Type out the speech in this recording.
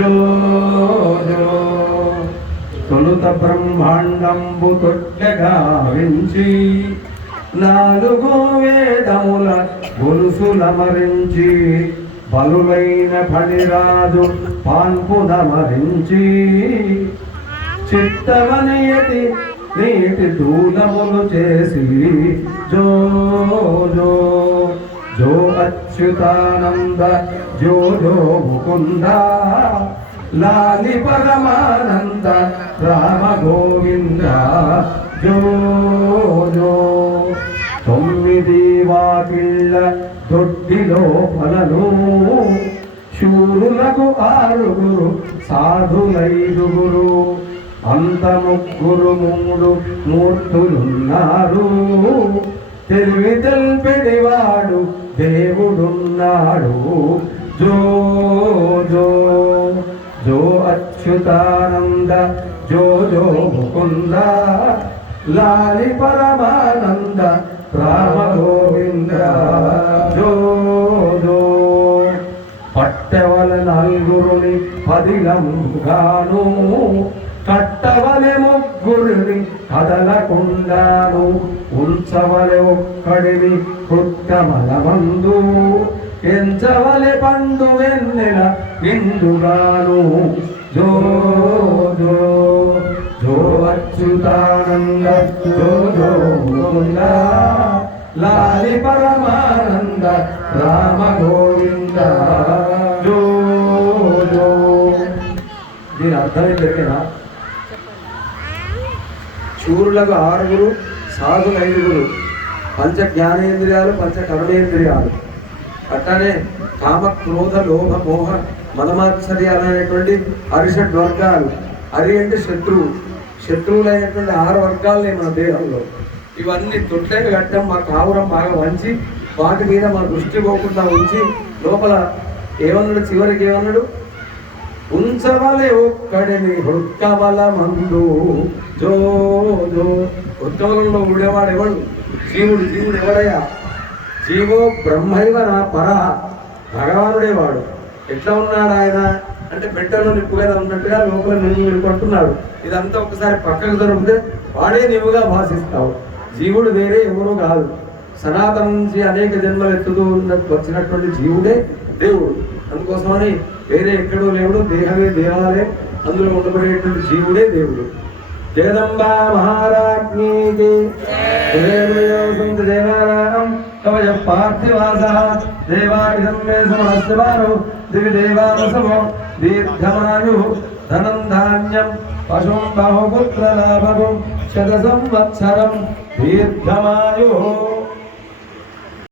జో తొలుత బ్రహ్మాండంబు తొట్టగా వించి నాలుగో వేదముల గొలుసులమరించి బలులైన ఫణిరాజు పాన్పునమరించి చిత్తమనియతి నీటి దూలములు చేసి జో జో జో అచ్యుతానంద జోజో ముకుంద లాలి పరమానంద రామ గోవింద జోజో తొమ్మిది వాకిళ్ళ దొడ్డిలో పలను శూరులకు ఆరుగురు సాధులైదుగురు అంత ముగ్గురు మూడు మూర్తులున్నారు. తెలివి తెల్పెడివాడు దేవుడున్నాడు. జో జో జో అచ్యుతానంద జో జో ముకుంద లాలి పరమానంద రామ గోవింద. జో జో పట్టవల నలుగురుని పదిలంగాను కట్టవలె ముగ్గురిని కదలకుండాను. ఉంచవలె ఒక్కడిని కృత్యమలమందు ఎంచవలె పండు వెన్నెల నిండుగాను. జో జో జో అచ్యుతానంద జో జో ముకుంద లాలి పరమానంద రామ గోవింద. జో జో. దీని అర్థమే చెప్పిన శూరులకు ఆరుగురు సాధులు ఐదుగురు పంచ జ్ఞానేంద్రియాలు పంచ కర్మేంద్రియాలు. అట్లానే కామ క్రోధ లోభ మోహ మదమాత్సర్యాలు అనేటువంటి అరిషడ్ వర్గాలు. అరి అంటే శత్రువు. శత్రువులైనటువంటి ఆరు వర్గాలని మన దేహంలో. ఇవన్నీ తొట్లకి కట్టడం మా కావురం బాగా వంచి వాటి మీద మన దృష్టి పోకుండా ఉంచి లోపల ఏమన్నాడు? చివరికి ఏమన్నాడు? ఉంచవలే ఒక్కడిని హృత్కవల మందు జో జో. హృత్కవలంలో ఉండేవాడు ఎవడు? జీవుడు జీవుడు ఎవడయ్యా? జీవో బ్రహ్మైవ నా పర. భగవానుడే వాడు ఎట్లా ఉన్నాడు ఆయన? అంటే బిడ్డలో నిప్పు కదా ఉన్నట్టుగా లోపల నిన్ను నిలుపుకుంటున్నాడు ఇదంతా ఒకసారి పక్కకు దొరికితే వాడే నీవుగా భాషిస్తావు. జీవుడు వేరే ఎవరు కాదు. సనాతనం నుంచి అనేక జన్మలు ఎత్తుతూ ఉన్నట్టు వచ్చినటువంటి జీవుడే దేవుడు. అందుకోసమని వేరే ఎక్కడో లేవుడు దేహమే దేవాలయం అందులో ఉండబడేటువంటి జీవుడే దేవుడు. జగదంబా మహారాజ్ఞీకి సురేంద్రయోగంత దేవారాం కవయ పార్థివాస. దేవా సమస్తవారు దివి దేవానసమో దీర్ఘమాయు ధనం ధాన్యం పశుం బహుపుత్ర లాభం శత సంవత్సరం దీర్ఘమాయు.